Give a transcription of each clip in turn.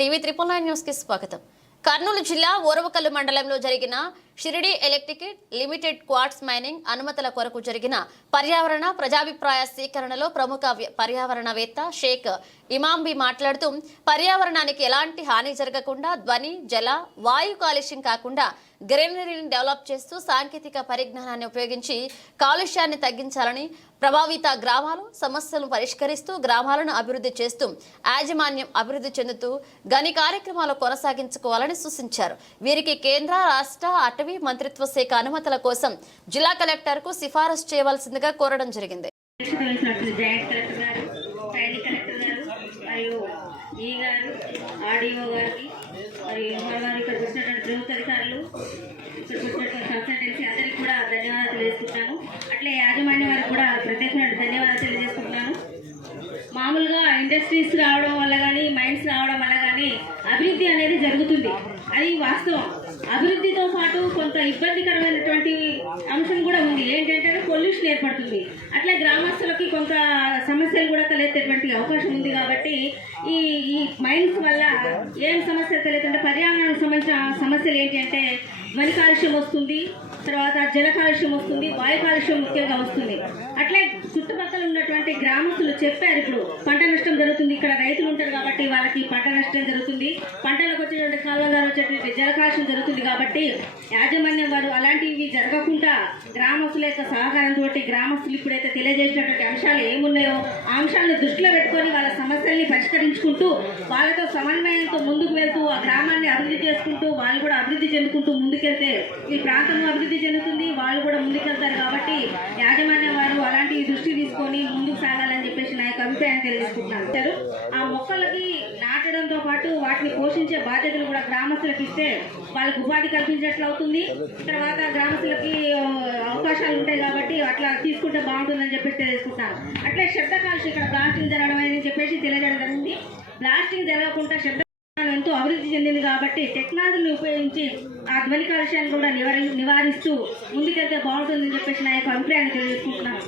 TV 999 news కి స్వాగతం. కర్నూలు జిల్లా ఓరవకల్లు మండలంలో జరిగిన Shirdi electric limited quartz mining అనుమతుల కొరకు జరిగిన పర్యావరణ ప్రజాభిప్రాయ సేకరణలో ప్రముఖ పర్యావరణవేత్త షేక్ ఇమాంబి మాట్లాడుతూ పర్యావరణానికి ఎలాంటి హాని జరగకుండా ధ్వని, జల, వాయు కాలుష్యం కాకుండా గ్రీనరీని డెవలప్ చేస్తూ సాంకేతిక పరిజ్ఞానాన్ని ఉపయోగించి కాలుష్యాన్ని తగ్గించాలని, ప్రభావిత గ్రామాలు సమస్యలను పరిష్కరిస్తూ గ్రామాలను అభివృద్ధి చేస్తూ యాజమాన్యం అభివృద్ధి చెందుతూ గని కార్యక్రమాలు కొనసాగించుకోవాలని సూచించారు. వీరికి కేంద్ర, రాష్ట్ర అటవీ మంత్రిత్వ శాఖ అనుమతుల కోసం జిల్లా కలెక్టర్ కు సిఫారసు చేయవలసిందిగా కోరడం జరిగింది. అట్లే యాజమాన్యం వారికి కూడా ప్రత్యేకమైన ధన్యవాదాలు తెలియజేసుకుంటున్నాను. మామూలుగా ఇండస్ట్రీస్ రావడం వల్ల కానీ, మైండ్స్ రావడం వల్ల కానీ అభివృద్ధి అనేది జరుగుతుంది, అది వాస్తవం. అభివృద్ధితో పాటు కొంత ఇబ్బందికరమైనటువంటి అంశం కూడా ఉంది. ఏంటంటే పొల్యూషన్ ఏర్పడుతుంది. అట్లే గ్రామస్తులకి కొంత సమస్యలు కూడా తలెత్తేటువంటి అవకాశం ఉంది. కాబట్టి ఈ మైండ్స్ వల్ల ఏం సమస్యలు తలెత్తుంటే పర్యావరణానికి సంబంధించిన సమస్యలు ఏంటి అంటే ధ్వని కాలుష్యం వస్తుంది, తర్వాత జల కాలుష్యం వస్తుంది, వాయు కాలుష్యం ముఖ్యంగా వస్తుంది. అట్లే చుట్టుపక్కల ఉన్నటువంటి గ్రామస్తులు చెప్పారు, ఇప్పుడు పంట నష్టం జరుగుతుంది, ఇక్కడ రైతులు ఉంటారు కాబట్టి వాళ్ళకి పంట నష్టం జరుగుతుంది, పంటలకు వచ్చేటువంటి కాలువ ద్వారా వచ్చేటువంటి జల కాలుష్యం జరుగుతుంది. కాబట్టి యాజమాన్యం వారు అలాంటివి జరగకుండా గ్రామస్తుల యొక్క సహకారంతో గ్రామస్తులు ఇప్పుడైతే తెలియజేసినటువంటి అంశాలు ఏమున్నాయో ఆ అంశాలను దృష్టిలో పెట్టుకొని వాళ్ళ సమస్యల్ని పరిష్కరించుకుంటూ వాళ్ళతో సమన్వయంతో ముందుకు వెళ్తూ ఆ గ్రామాన్ని అభివృద్ధి చేసుకుంటూ వాళ్ళు కూడా అభివృద్ధి చెందుకుంటూ ముందుకెళ్తే ఈ ప్రాంతం అభివృద్ధి చెందుతుంది, వాళ్ళు కూడా ముందుకెళ్తారు. కాబట్టి యాజమాన్యం వారు అలాంటి దృష్టి తీసుకొని ముందుకు సాగాలని చెప్పేసి నా యొక్క అభిప్రాయాన్ని తెలియజేసుకుంటున్నారు. ఆ మొక్కలకి నాటడంతో పాటు వాటిని పోషించే బాధ్యతలు కూడా గ్రామస్తులకు ఇస్తే వాళ్ళకు ఉపాధి కల్పించినట్లు అవుతుంది. తర్వాత గ్రామస్తులకి అవకాశాలు ఉంటాయి కాబట్టి అట్లా తీసుకుంటే బాగుంటుందని చెప్పేసి తెలియజేసుకుంటారు. అట్లే శబ్ద కాలుష్యం, ఇక్కడ ప్లాస్టింగ్ జరగడం అని చెప్పేసి తెలియజేయడం జరిగింది. ప్లాస్టింగ్ జరగకుండా శబ్ద ఎంతో అభివృద్ధి చెందింది కాబట్టి టెక్నాలజీని ఉపయోగించి ఆ ధ్వని కాలుష్యాన్ని కూడా నివారిస్తూ ముందుకెళ్తే బాగుంటుందని చెప్పేసి నా యొక్క అభిప్రాయాన్ని తెలియజేసుకుంటున్నాను.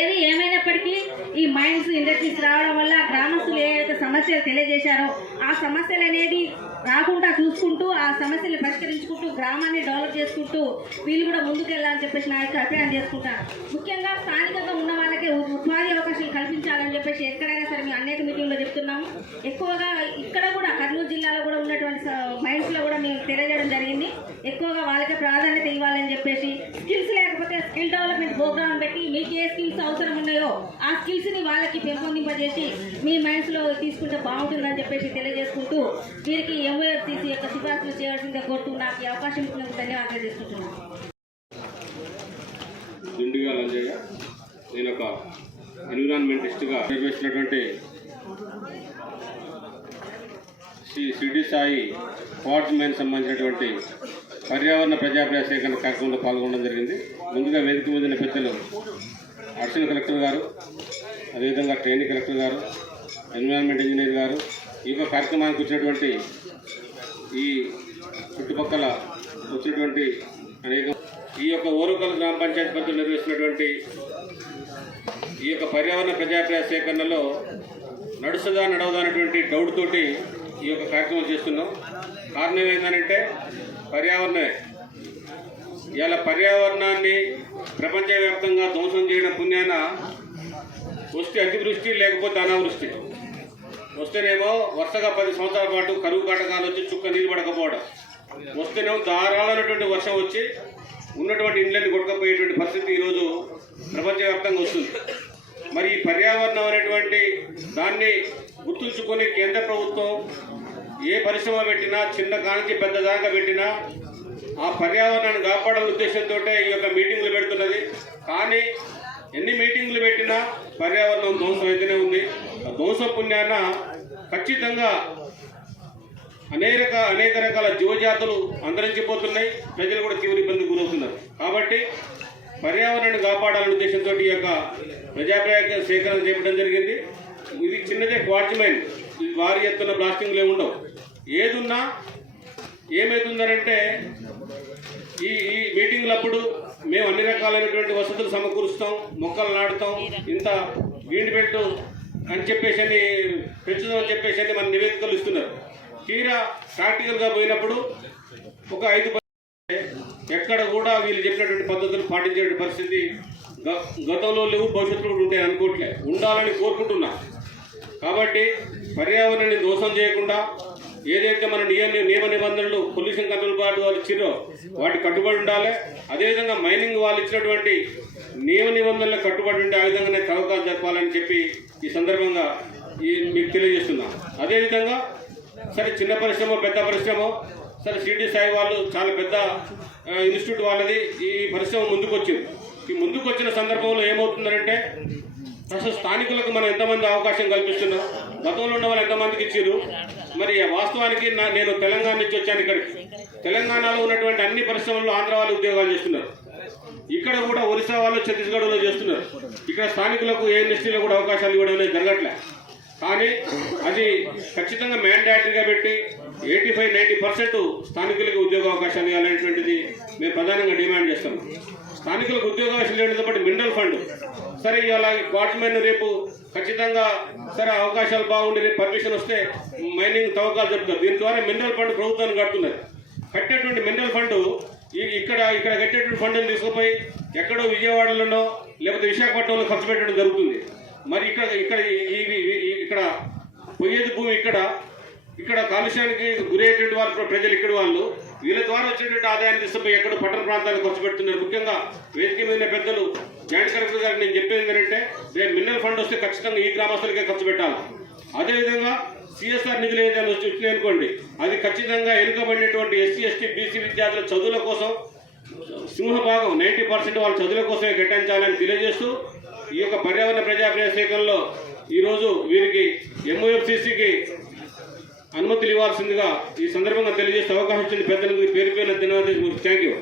ఏది ఏమైనప్పటికీ ఈ మైన్స్ ఇండస్ట్రీస్ రావడం వల్ల గ్రామస్తులు ఏదైతే సమస్యలు తెలియజేశారో ఆ సమస్యలు అనేది రాకుండా చూసుకుంటూ ఆ సమస్యలు పరిష్కరించుకుంటూ గ్రామాన్ని డెవలప్ చేసుకుంటూ వీళ్ళు కూడా ముందుకెళ్ళాలని చెప్పేసి నా యొక్క అభిప్రాయం చేసుకుంటాను. ముఖ్యంగా స్థానికంగా ఉన్న వాళ్ళకి ఉపాధి అవకాశాలు కల్పించాలని చెప్పేసి ఎక్కడైనా సరే మేము అనేక మీటింగ్లో చెప్తున్నాము. ఎక్కువగా ఇక్కడ కూడా కర్నూలు జిల్లాలో కూడా ఉన్నటువంటి మైండ్స్లో కూడా మేము తెలియజేయడం జరిగింది. ఎక్కువగా వాళ్ళకే ప్రాధాన్యత ఇవ్వాలని చెప్పేసి స్కిల్స్ లేకపోతే స్కిల్ డెవలప్మెంట్ ప్రోగ్రామ్ పెట్టి మీకు ఏ స్కిల్స్ అవసరం ఉన్నాయో ఆ స్కిల్స్ని వాళ్ళకి పెంపొందింపజేసి మీ మైండ్స్లో తీసుకుంటే బాగుంటుందని చెప్పేసి తెలియజేసుకుంటూ వీరికి ఎంఓఎఫ్సిసి యొక్క సిఫార్సులు చేయాల్సిందిగా కోరుతూ నాకు ఈ అవకాశం ఇచ్చినందుకు ధన్యవాదాలు చేసుకుంటున్నాను. నేను ఒక ఎన్విరాన్మెంటిస్ట్గా నిర్వహిస్తున్నటువంటి షిరిడి సాయి క్వార్ట్స్ మైన్ సంబంధించినటువంటి పర్యావరణ ప్రజాభిప్రాయ సేకరణ కార్యక్రమంలో పాల్గొనడం జరిగింది. ముందుగా వేదిక మీద పెద్దలు అడిషనల్ కలెక్టర్ గారు, అదేవిధంగా ట్రైనింగ్ కలెక్టర్ గారు, ఎన్విరాన్మెంట్ ఇంజనీర్ గారు, ఈ యొక్క కార్యక్రమానికి వచ్చినటువంటి ఈ చుట్టుపక్కల వచ్చినటువంటి అనేక ఈ యొక్క ఓరవకల్లు గ్రామ పంచాయతీ పరిధిలో నిర్వహిస్తున్నటువంటి ఈ యొక్క పర్యావరణ ప్రజాభిప్రాయ సేకరణలో నడుస్తుందా నడవదా అనేటువంటి డౌట్ తోటి ఈ యొక్క కార్యక్రమం చేస్తున్నాం. కారణం ఏంటంటే పర్యావరణమే. ఇవాళ పర్యావరణాన్ని ప్రపంచవ్యాప్తంగా ధ్వంసం చేయడం పుణ్యాన వస్తే అతివృష్టి, లేకపోతే అనావృష్టి. వస్తేనేమో వరుసగా 10 సంవత్సరాల పాటు కరువు కాటకాలు వచ్చి చుక్క నీరు పడకపోవడం, వస్తేనేమో ధారాళమైనటువంటి వర్షం వచ్చి ఉన్నటువంటి ఇండ్లని కొట్టకపోయేటువంటి పరిస్థితి ఈరోజు ప్రపంచవ్యాప్తంగా వస్తుంది. మరి ఈ పర్యావరణం అనేటువంటి దాన్ని గుర్తుంచుకొని కేంద్ర ప్రభుత్వం ఏ పరిశ్రమ పెట్టినా, చిన్న కానించి పెద్ద దాకా పెట్టినా ఆ పర్యావరణాన్ని కాపాడాలనే ఉద్దేశంతో ఈ యొక్క మీటింగ్లు పెడుతున్నది. కానీ ఎన్ని మీటింగ్లు పెట్టినా పర్యావరణం ధ్వంసం అయితేనే ఉంది. ఆ ధ్వంసం పుణ్యాన ఖచ్చితంగా అనేక రకాల జీవజాతులు అంతరించిపోతున్నాయి, ప్రజలు కూడా తీవ్ర ఇబ్బందికి గురవుతున్నారు. కాబట్టి పర్యావరణాన్ని కాపాడాలనే ఉద్దేశంతో ఈ యొక్క ప్రజాభిప్రాయ సేకరణ చేపట్టడం జరిగింది. ఇది చిన్నదే క్వార్ట్స్ మైన్, భారీ ఎత్తున బ్లాస్టింగ్లు ఏముండవు. ఏదున్నా ఏమవుతుందనంటే ఈ మీటింగ్లప్పుడు మేము అన్ని రకాలైనటువంటి వసతులు సమకూరుస్తాం, మొక్కలు నాటుతాం, ఇంత గ్రీన్ బెల్ట్ అని చెప్పేసి పెంచుదాం అని చెప్పేసి మన నివేదికలు ఇస్తున్నారు. తీరా ప్రాక్టికల్గా పోయినప్పుడు ఒక 5 ఎక్కడ కూడా వీళ్ళు చెప్పినటువంటి పద్ధతులు పాటించే పరిస్థితి గతంలో లేవు, భవిష్యత్తులో కూడా ఉంటాయి అనుకోవట్లే, ఉండాలని కోరుకుంటున్నా. కాబట్టి పర్యావరణాన్ని దోషం చేయకుండా ఏదైతే మన నియమ నిబంధనలు పొల్యూషన్ కంట్రోల్ బోర్డు వాళ్ళు ఇచ్చిరో వాటి కట్టుబడి ఉండాలి. అదేవిధంగా మైనింగ్ వాళ్ళు ఇచ్చినటువంటి నియమ నిబంధనలకు కట్టుబడి ఉండే ఆ విధంగానే తవ్వకాలు జరపాలని చెప్పి ఈ సందర్భంగా మీకు తెలియజేస్తున్నాం. అదేవిధంగా సరే చిన్న పరిశ్రమ పెద్ద పరిశ్రమ సరే షిరిడి సాయి వాళ్ళు చాలా పెద్ద ఇన్స్టిట్యూట్ వాళ్ళది ఈ పరిశ్రమ ముందుకు వచ్చింది. ఈ ముందుకు వచ్చిన సందర్భంలో ఏమవుతుందంటే అసలు స్థానికులకు మనం ఎంతమంది అవకాశం కల్పిస్తున్నాం, గతంలో ఉన్న వాళ్ళు ఎంతమందికి ఇచ్చారు. మరి వాస్తవానికి నేను తెలంగాణ నుంచి వచ్చాను ఇక్కడికి. తెలంగాణలో ఉన్నటువంటి అన్ని పరిశ్రమల్లో ఆంధ్ర వాళ్ళు ఉద్యోగాలు చేస్తున్నారు, ఇక్కడ కూడా ఒరిస్సా వాళ్ళు ఛత్తీస్గఢ్లో చేస్తున్నారు. ఇక్కడ స్థానికులకు ఏ ఇండస్ట్రీలో కూడా అవకాశాలు ఇవ్వడం అనేది జరగట్లే. కానీ అది ఖచ్చితంగా మ్యాండేటరీగా పెట్టి 85-90% స్థానికులకు ఉద్యోగ అవకాశాలు ఇవ్వాలనేటువంటిది మేము ప్రధానంగా డిమాండ్ చేస్తాం. స్థానికులకు ఉద్యోగాలు లేనితో పాటు మినరల్ ఫండ్ సరే ఇవాళ క్వార్టర్మెన్ రేపు ఖచ్చితంగా సరే అవకాశాలు బాగుండి రేపు పర్మిషన్ వస్తే మైనింగ్ తవ్వకాలు జరుపుతారు. దీని ద్వారా మినరల్ ఫండ్ ప్రభుత్వాన్ని కడుతున్నారు. కట్టేటువంటి మినరల్ ఫండ్ ఇక్కడ కట్టేటువంటి ఫండ్ని తీసుకుపోయి ఎక్కడో విజయవాడలోనో లేకపోతే విశాఖపట్నంలో ఖర్చు పెట్టడం జరుగుతుంది. మరి ఇక్కడ పోయేది భూమి ఇక్కడ కాలుష్యానికి గురయ్యేటువంటి వాళ్ళు ప్రజలు ఇక్కడ వాళ్ళు వీళ్ళ ద్వారా వచ్చేటువంటి ఆదాయాన్ని తీసుకుపోయి ఎక్కడో పట్టణ ప్రాంతాలకు ఖర్చు పెడుతున్నారు. ముఖ్యంగా వేదిక మీద పెద్దలు జాయింట్ కలెక్టర్ గారికి నేను చెప్పేది ఏంటంటే రేపు మినరల్ ఫండ్ వస్తే ఖచ్చితంగా ఈ గ్రామస్తులకే ఖర్చు పెట్టాలి. అదేవిధంగా సిఎస్ఆర్ నిధులు ఏదైనా వచ్చినాయి అనుకోండి అది ఖచ్చితంగా వెనుకబడినటువంటి ఎస్సీ ఎస్టీ బీసీ విద్యార్థుల చదువుల కోసం సింహభాగం 90% వాళ్ళ చదువుల కోసమే కేటాయించాలని తెలియజేస్తూ ఈ యొక్క పర్యావరణ ప్రజాప్రయ సేకరణలో ఈరోజు వీరికి MOFCCకి అనుమతులు ఇవ్వాల్సిందిగా ఈ సందర్భంగా తెలియజేస్తే అవకాశం ఇచ్చిన పెద్దలకు పేరు ధన్యవాదాలు. Thank you.